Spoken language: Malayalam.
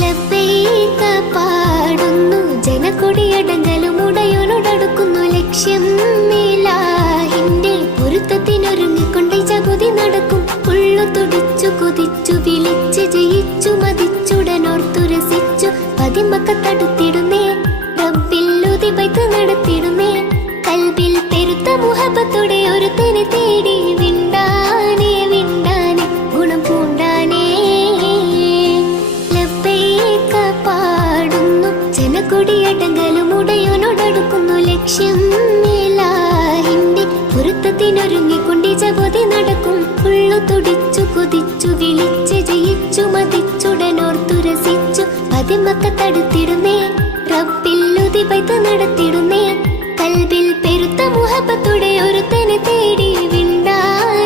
ലബ്ബൈക പാടുന്നു ജനക്കൊടിയടങ്കലും ഉടയോനോടടുക്കുന്നു ലക്ഷ്യം ഇലാഹിന്റെ പൊരുത്തത്തിനൊരുങ്ങിക്കൊണ്ട് ജഗതി നടക്കും. ഉള്ളു തുടിച്ചു കൊതിച്ചു വിളിച്ച് ജയിച്ചു മതിച്ചുടനോർത്തു രസിച്ചു പതിമക്കത്തടുത്തിടുന്നേ റബ്ബിൽ ഉദിബൈത്ത് നടത്തിടുന്നേ. കൽബിൽ പെരുത്ത മുഹബത്തോടെ ഒരുത്തനെ തേടി വിണ്ടാനേ വിണ്ടാനേ ഗുണം പൂണ്ടാനേ. ലബ്ബൈക പാടുന്നു ജനക്കൊടിയടങ്കലും ഉടയോനോടടുക്കുന്നു ലക്ഷ്യം ഇലാഹിന്റെ പൊരുത്തത്തിനൊരുങ്ങിക്കൊണ്ട് ജഗതി നടക്കും. ഉള്ളു തുടിച്ചു കൊതിച്ചു വിളിച്ച് ജയിച്ചു മതിച്ചുടനോർത്തു രസിച്ചു പതിമക്കത്തടുത്തിടുന്നേ റബ്ബിൽ ഉദിബൈത്ത് നടത്തിടുന്നേ. കൽബിൽ പെരുത്ത മുഹബത്തോടെ ഒരുത്തനെ തേടി വിണ്ടാനേ